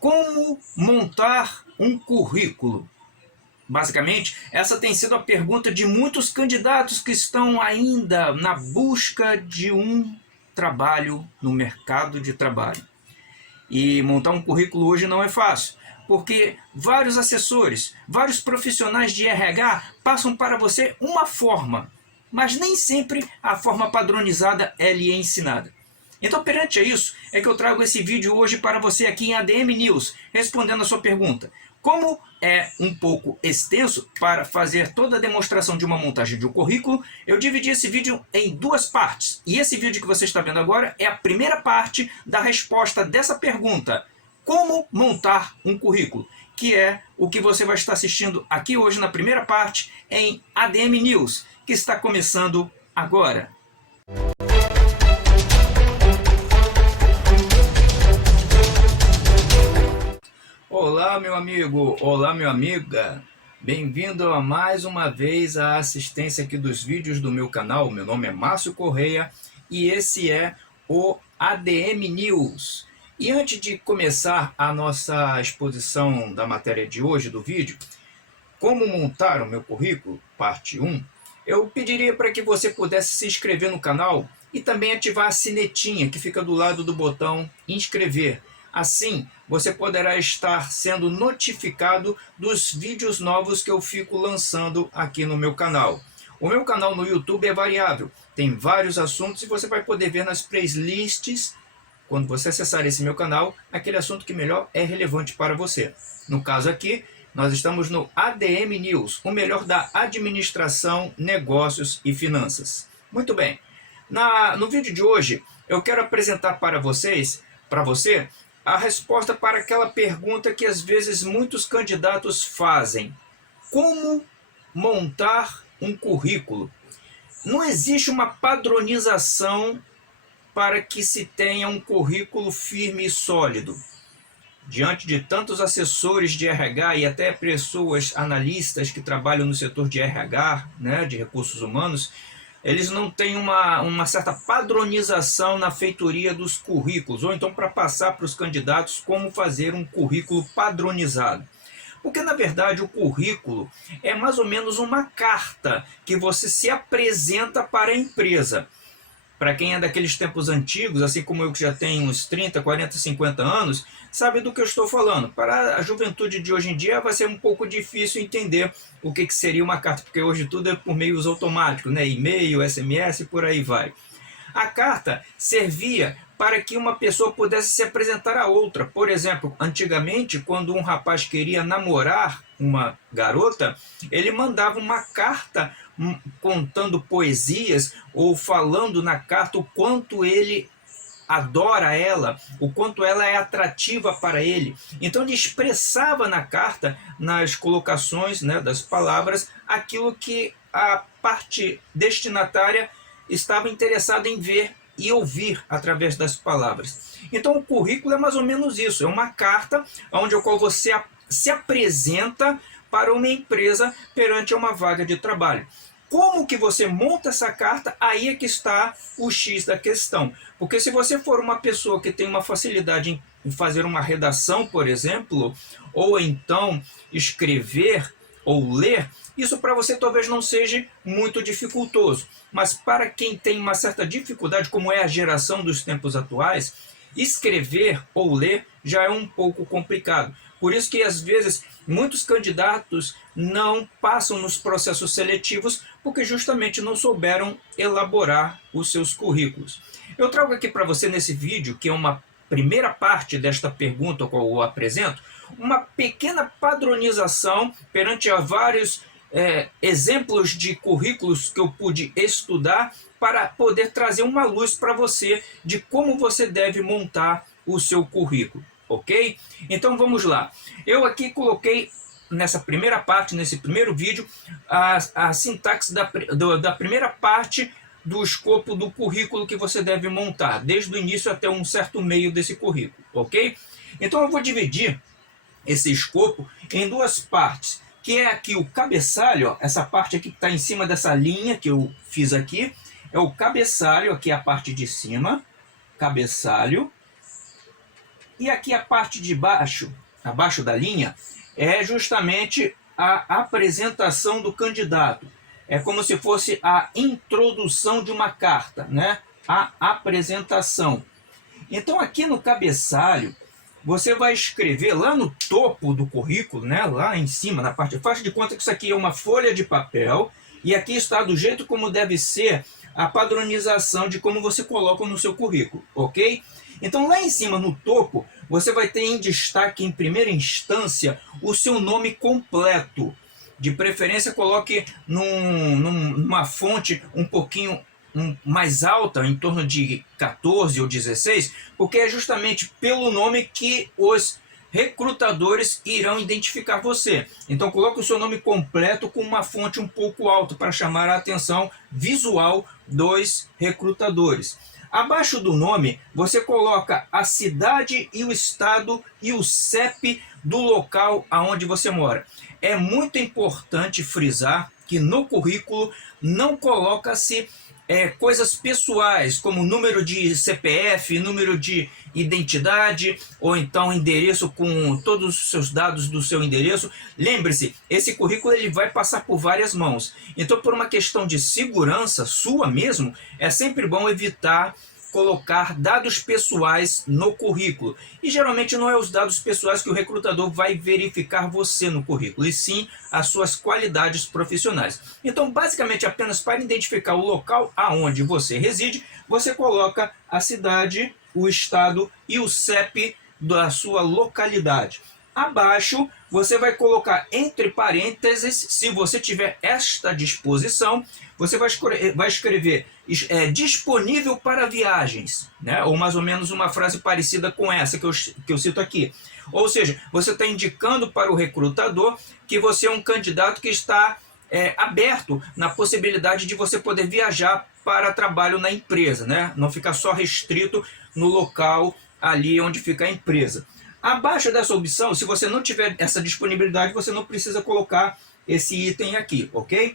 Como montar um currículo? Basicamente, essa tem sido a pergunta de muitos candidatos que estão ainda na busca de um trabalho no mercado de trabalho. E montar um currículo hoje não é fácil, porque vários assessores, vários profissionais de RH passam para você uma forma, mas nem sempre a forma padronizada é lhe ensinada. Então, perante a isso, é que eu trago esse vídeo hoje para você aqui em ADM News, respondendo a sua pergunta. Como é um pouco extenso para fazer toda a demonstração de uma montagem de um currículo, eu dividi esse vídeo em duas partes. E esse vídeo que você está vendo agora é a primeira parte da resposta dessa pergunta. Como montar um currículo? Que é o que você vai estar assistindo aqui hoje na primeira parte em ADM News, que está começando agora. Olá, meu amigo, olá, minha amiga. Bem-vindo a mais uma vez à assistência aqui dos vídeos do meu canal. Meu nome é Márcio Correia e esse é o ADM News. E antes de começar a nossa exposição da matéria de hoje, do vídeo, como montar o meu currículo, parte 1, eu pediria para que você pudesse se inscrever no canal e também ativar a sinetinha que fica do lado do botão inscrever. Assim, você poderá estar sendo notificado dos vídeos novos que eu fico lançando aqui no meu canal. O meu canal no YouTube é variável, tem vários assuntos e você vai poder ver nas playlists, quando você acessar esse meu canal, aquele assunto que melhor é relevante para você. No caso aqui, nós estamos no ADM News, o melhor da administração, negócios e finanças. Muito bem, no vídeo de hoje eu quero apresentar para você, a resposta para aquela pergunta que às vezes muitos candidatos fazem. Como montar um currículo? Não existe uma padronização para que se tenha um currículo firme e sólido. Diante de tantos assessores de RH e até pessoas analistas que trabalham no setor de RH, né, de recursos humanos, eles não têm uma certa padronização na feitoria dos currículos, ou então para passar para os candidatos como fazer um currículo padronizado. Porque, na verdade, o currículo é mais ou menos uma carta que você se apresenta para a empresa. Para quem é daqueles tempos antigos, assim como eu que já tenho uns 30, 40, 50 anos, sabe do que eu estou falando. Para a juventude de hoje em dia vai ser um pouco difícil entender o que seria uma carta, porque hoje tudo é por meios automáticos, né? E-mail, SMS, por aí vai. A carta servia para que uma pessoa pudesse se apresentar a outra. Por exemplo, antigamente, quando um rapaz queria namorar uma garota, ele mandava uma carta contando poesias ou falando na carta o quanto ele adora ela, o quanto ela é atrativa para ele. Então ele expressava na carta, nas colocações, né, das palavras, aquilo que a parte destinatária estava interessada em ver e ouvir através das palavras. Então o currículo é mais ou menos isso, é uma carta onde a qual você se apresenta para uma empresa perante uma vaga de trabalho. Como que você monta essa carta? Aí é que está o X da questão. Porque se você for uma pessoa que tem uma facilidade em fazer uma redação, por exemplo, ou então escrever ou ler, isso para você talvez não seja muito dificultoso. Mas para quem tem uma certa dificuldade, como é a geração dos tempos atuais, escrever ou ler já é um pouco complicado. Por isso que, às vezes, muitos candidatos não passam nos processos seletivos porque justamente não souberam elaborar os seus currículos. Eu trago aqui para você nesse vídeo, que é uma primeira parte desta pergunta que eu apresento, uma pequena padronização perante a vários exemplos de currículos que eu pude estudar para poder trazer uma luz para você de como você deve montar o seu currículo. Ok? Então vamos lá. Eu aqui coloquei nessa primeira parte, nesse primeiro vídeo, a sintaxe da primeira parte do escopo do currículo que você deve montar, desde o início até um certo meio desse currículo, ok? Então eu vou dividir esse escopo em duas partes, que é aqui o cabeçalho, ó, essa parte aqui que está em cima dessa linha que eu fiz aqui, é o cabeçalho, aqui a parte de cima, cabeçalho. E aqui a parte de baixo, abaixo da linha, é justamente a apresentação do candidato. É como se fosse a introdução de uma carta, né? A apresentação. Então aqui no cabeçalho, você vai escrever lá no topo do currículo, né? Lá em cima, na parte, faz de conta que isso aqui é uma folha de papel, e aqui está do jeito como deve ser a padronização de como você coloca no seu currículo, ok? Então lá em cima, no topo, você vai ter em destaque, em primeira instância, o seu nome completo. De preferência, coloque numa fonte um pouquinho mais alta, em torno de 14 ou 16, porque é justamente pelo nome que os recrutadores irão identificar você. Então coloque o seu nome completo com uma fonte um pouco alta para chamar a atenção visual dos recrutadores. Abaixo do nome, você coloca a cidade e o estado e o CEP do local aonde você mora. É muito importante frisar que no currículo não coloca-se coisas pessoais, como número de CPF, número de identidade, ou então endereço com todos os seus dados do seu endereço. Lembre-se, esse currículo ele vai passar por várias mãos. Então, por uma questão de segurança sua mesmo, é sempre bom evitar colocar dados pessoais no currículo. E geralmente não é os dados pessoais que o recrutador vai verificar você no currículo, e sim as suas qualidades profissionais. Então, basicamente, apenas para identificar o local aonde você reside, você coloca a cidade, o estado e o CEP da sua localidade. Abaixo, você vai colocar entre parênteses, se você tiver esta disposição, você vai escrever disponível para viagens, né? Ou mais ou menos uma frase parecida com essa que eu cito aqui. Ou seja, você está indicando para o recrutador que você é um candidato que está aberto na possibilidade de você poder viajar para trabalho na empresa, né? Não ficar só restrito no local ali onde fica a empresa. Abaixo dessa opção, se você não tiver essa disponibilidade, você não precisa colocar esse item aqui, ok?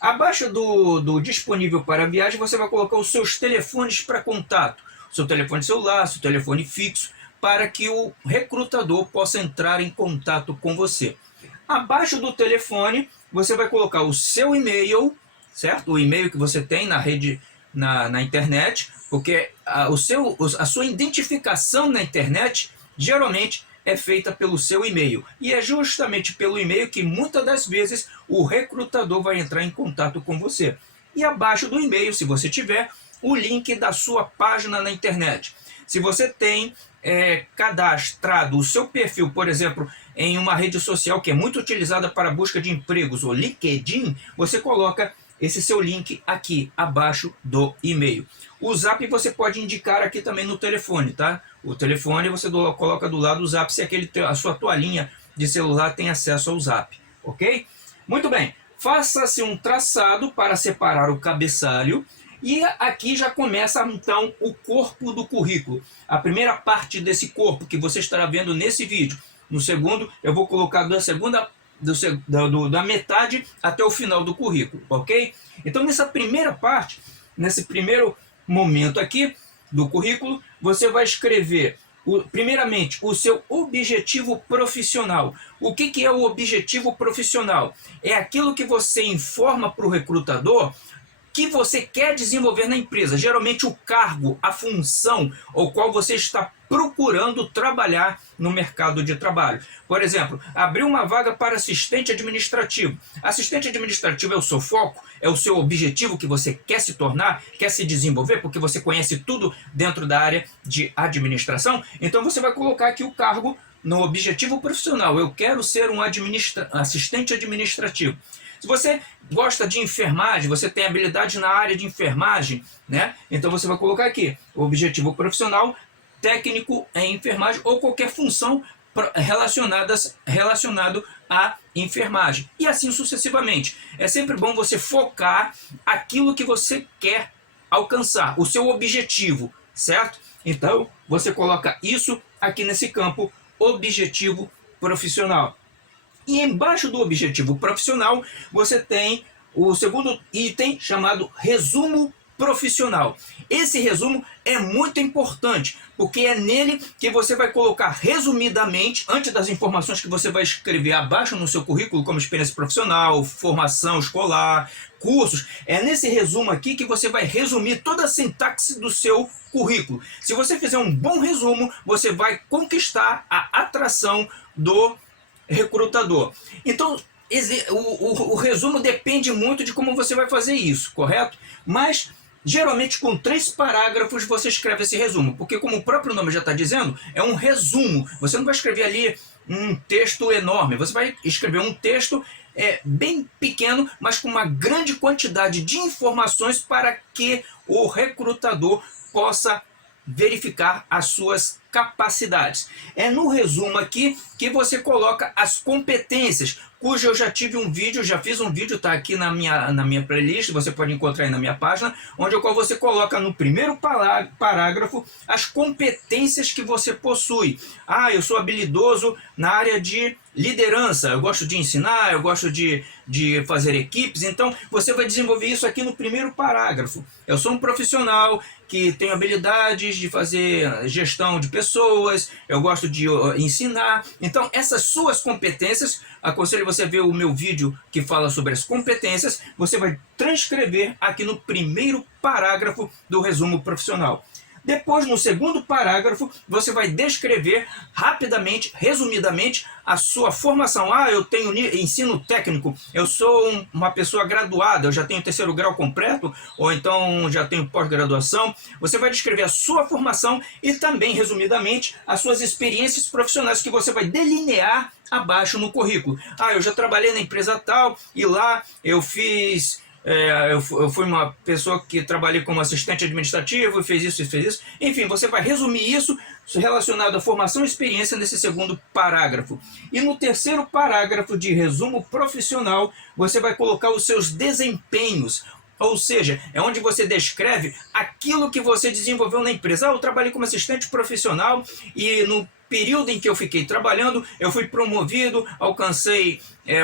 Abaixo do disponível para viagem, você vai colocar os seus telefones para contato, seu telefone celular, seu telefone fixo, para que o recrutador possa entrar em contato com você. Abaixo do telefone, você vai colocar o seu e-mail, certo? O e-mail que você tem na rede, na internet, porque a sua identificação na internet geralmente é feita pelo seu e-mail. E é justamente pelo e-mail que muitas das vezes o recrutador vai entrar em contato com você. E abaixo do e-mail, se você tiver, o link da sua página na internet. Se você tem cadastrado o seu perfil, por exemplo, em uma rede social que é muito utilizada para a busca de empregos, o LinkedIn, você coloca esse seu link aqui abaixo do e-mail. O Zap você pode indicar aqui também no telefone, tá? O telefone você coloca do lado do Zap se a sua toalhinha de celular tem acesso ao Zap, ok? Muito bem, faça-se um traçado para separar o cabeçalho e aqui já começa então o corpo do currículo. A primeira parte desse corpo que você estará vendo nesse vídeo. No segundo, eu vou colocar da metade até o final do currículo, ok? Então nessa primeira parte, nesse primeiro momento aqui do currículo, você vai escrever primeiramente o seu objetivo profissional. O que é o objetivo profissional? É aquilo que você informa para o recrutador que você quer desenvolver na empresa, geralmente o cargo, a função ao qual você está procurando trabalhar no mercado de trabalho. Por exemplo, abrir uma vaga para assistente administrativo. Assistente administrativo é o seu foco, é o seu objetivo que você quer se tornar, quer se desenvolver, porque você conhece tudo dentro da área de administração. Então você vai colocar aqui o cargo no objetivo profissional. Eu quero ser um assistente administrativo. Se você gosta de enfermagem, você tem habilidade na área de enfermagem, né? Então você vai colocar aqui, objetivo profissional, técnico em enfermagem ou qualquer função relacionado à enfermagem. E assim sucessivamente. É sempre bom você focar aquilo que você quer alcançar, o seu objetivo, certo? Então você coloca isso aqui nesse campo, objetivo profissional. E embaixo do objetivo profissional, você tem o segundo item chamado resumo profissional. Esse resumo é muito importante, porque é nele que você vai colocar resumidamente, antes das informações que você vai escrever abaixo no seu currículo, como experiência profissional, formação escolar, cursos, é nesse resumo aqui que você vai resumir toda a sintaxe do seu currículo. Se você fizer um bom resumo, você vai conquistar a atração do recrutador. Então, o resumo depende muito de como você vai fazer isso, correto? Mas geralmente com 3 parágrafos você escreve esse resumo, porque como o próprio nome já está dizendo, é um resumo. Você não vai escrever ali um texto enorme, você vai escrever um texto bem pequeno, mas com uma grande quantidade de informações para que o recrutador possa verificar as suas capacidades. É no resumo aqui que você coloca as competências, cujo eu já tive um vídeo, já fiz um vídeo, está aqui na minha playlist, você pode encontrar aí na minha página, onde você coloca no primeiro parágrafo as competências que você possui. Ah, eu sou habilidoso na área de liderança, eu gosto de ensinar, eu gosto de fazer equipes, então você vai desenvolver isso aqui no primeiro parágrafo. Eu sou um profissional que tenho habilidades de fazer gestão de pessoas, eu gosto de ensinar. Então, essas suas competências, aconselho você a ver o meu vídeo que fala sobre as competências, você vai transcrever aqui no primeiro parágrafo do resumo profissional. Depois, no segundo parágrafo, você vai descrever rapidamente, resumidamente, a sua formação. Ah, eu tenho ensino técnico, eu sou uma pessoa graduada, eu já tenho 3º grau completo, ou então já tenho pós-graduação. Você vai descrever a sua formação e também, resumidamente, as suas experiências profissionais que você vai delinear abaixo no currículo. Ah, eu já trabalhei na empresa tal e lá eu fiz... eu fui uma pessoa que trabalhei como assistente administrativo e fez isso e fez isso. Enfim, você vai resumir isso relacionado à formação e experiência nesse segundo parágrafo. E no terceiro parágrafo de resumo profissional, você vai colocar os seus desempenhos. Ou seja, é onde você descreve aquilo que você desenvolveu na empresa. Ah, eu trabalhei como assistente profissional e no período em que eu fiquei trabalhando, eu fui promovido, alcancei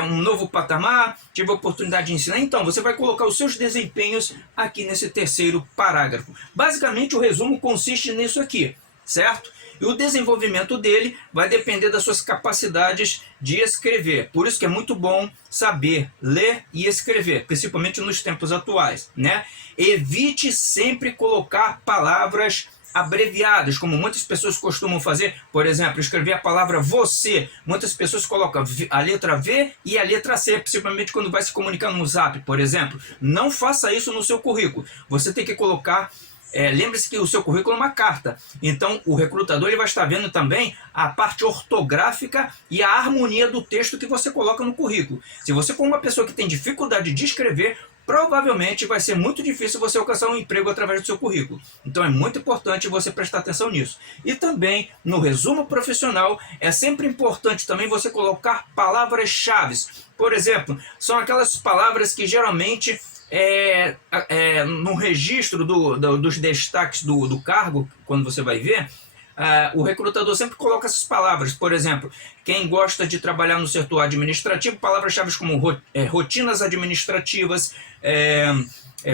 um novo patamar, tive a oportunidade de ensinar. Então, você vai colocar os seus desempenhos aqui nesse terceiro parágrafo. Basicamente, o resumo consiste nisso aqui, certo? E o desenvolvimento dele vai depender das suas capacidades de escrever. Por isso que é muito bom saber ler e escrever, principalmente nos tempos atuais, né? Evite sempre colocar palavras abreviadas, como muitas pessoas costumam fazer. Por exemplo, escrever a palavra você. Muitas pessoas colocam a letra V e a letra C, principalmente quando vai se comunicar no Zap, por exemplo. Não faça isso no seu currículo. Você tem que colocar... lembre-se que o seu currículo é uma carta, então o recrutador ele vai estar vendo também a parte ortográfica e a harmonia do texto que você coloca no currículo. Se você for uma pessoa que tem dificuldade de escrever, provavelmente vai ser muito difícil você alcançar um emprego através do seu currículo. Então é muito importante você prestar atenção nisso. E também, no resumo profissional, é sempre importante também você colocar palavras-chave. Por exemplo, são aquelas palavras que geralmente... no registro dos destaques do cargo, quando você vai ver, o recrutador sempre coloca essas palavras. Por exemplo, quem gosta de trabalhar no setor administrativo, palavras-chave como rotinas administrativas,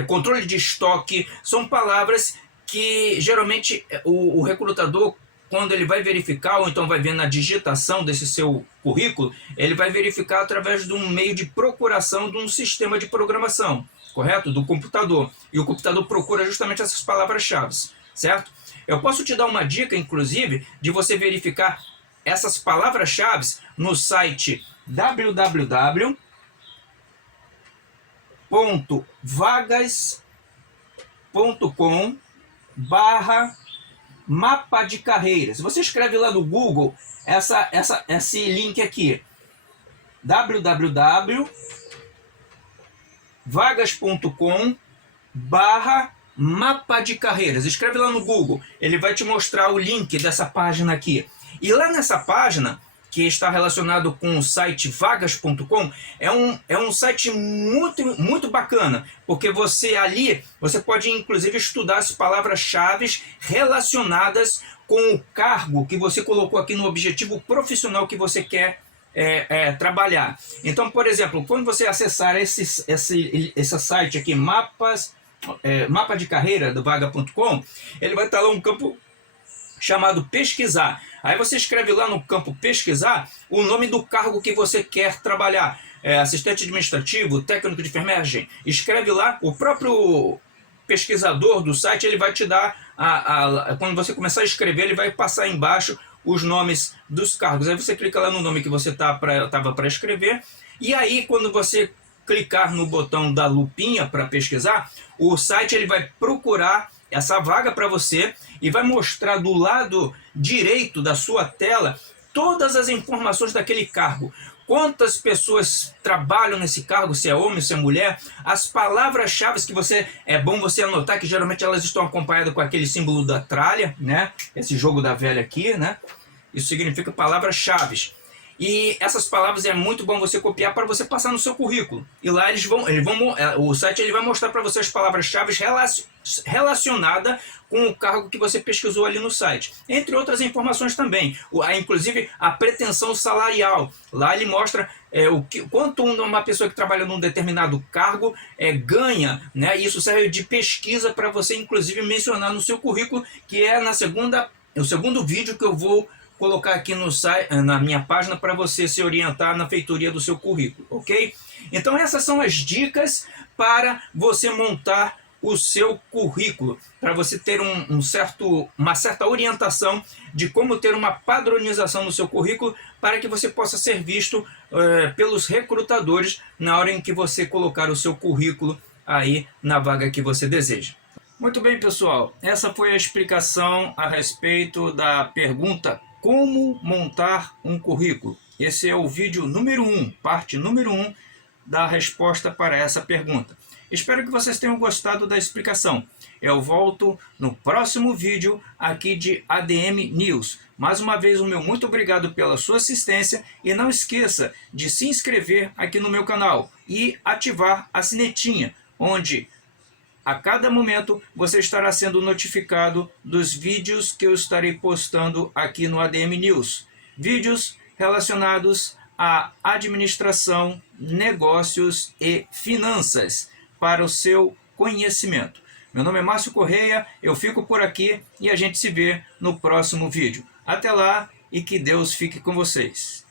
controle de estoque, são palavras que geralmente o recrutador, quando ele vai verificar, ou então vai ver na digitação desse seu currículo, ele vai verificar através de um meio de procuração de um sistema de programação, correto? Do computador. E o computador procura justamente essas palavras-chave, certo? Eu posso te dar uma dica, inclusive, de você verificar essas palavras-chave no site www.vagas.com/mapa de carreiras. Você escreve lá no Google esse link aqui, www.vagas.com/mapa de carreiras. Escreve lá no Google, ele vai te mostrar o link dessa página aqui. E lá nessa página, que está relacionado com o site vagas.com, é um site muito bacana, porque você pode inclusive estudar as palavras-chave relacionadas com o cargo que você colocou aqui no objetivo profissional que você quer trabalhar. Então, por exemplo, quando você acessar esse site aqui, mapas mapa de carreira do vaga.com, ele vai estar lá um campo chamado pesquisar. Aí você escreve lá no campo pesquisar o nome do cargo que você quer trabalhar. Assistente administrativo, técnico de enfermagem. Escreve lá, o próprio pesquisador do site ele vai te dar, quando você começar a escrever, ele vai passar embaixo os nomes dos cargos. Aí você clica lá no nome que você estava para escrever, e aí quando você clicar no botão da lupinha para pesquisar, o site ele vai procurar essa vaga para você e vai mostrar do lado direito da sua tela todas as informações daquele cargo. Quantas pessoas trabalham nesse cargo, se é homem, se é mulher, as palavras-chave que é bom você anotar, que geralmente elas estão acompanhadas com aquele símbolo da tralha, né? Esse jogo da velha aqui, né? Isso significa palavras-chave. E essas palavras é muito bom você copiar para você passar no seu currículo. E lá o site ele vai mostrar para você as palavras-chave relacionadas com o cargo que você pesquisou ali no site. Entre outras informações também. Inclusive a pretensão salarial. Lá ele mostra quanto uma pessoa que trabalha num determinado cargo ganha, né? Isso serve de pesquisa para você, inclusive, mencionar no seu currículo, que é no segundo vídeo que eu vou colocar aqui no site, na minha página, para você se orientar na feitoria do seu currículo, ok? Então essas são as dicas para você montar o seu currículo, para você ter uma certa orientação de como ter uma padronização no seu currículo, para que você possa ser visto pelos recrutadores na hora em que você colocar o seu currículo aí na vaga que você deseja. Muito bem, pessoal, essa foi a explicação a respeito da pergunta: como montar um currículo? Esse é o vídeo número 1, parte número 1 da resposta para essa pergunta. Espero que vocês tenham gostado da explicação. Eu volto no próximo vídeo aqui de ADM News. Mais uma vez, o meu muito obrigado pela sua assistência e não esqueça de se inscrever aqui no meu canal e ativar a sinetinha, onde a cada momento você estará sendo notificado dos vídeos que eu estarei postando aqui no ADM News. Vídeos relacionados à administração, negócios e finanças para o seu conhecimento. Meu nome é Márcio Correia, eu fico por aqui e a gente se vê no próximo vídeo. Até lá e que Deus fique com vocês.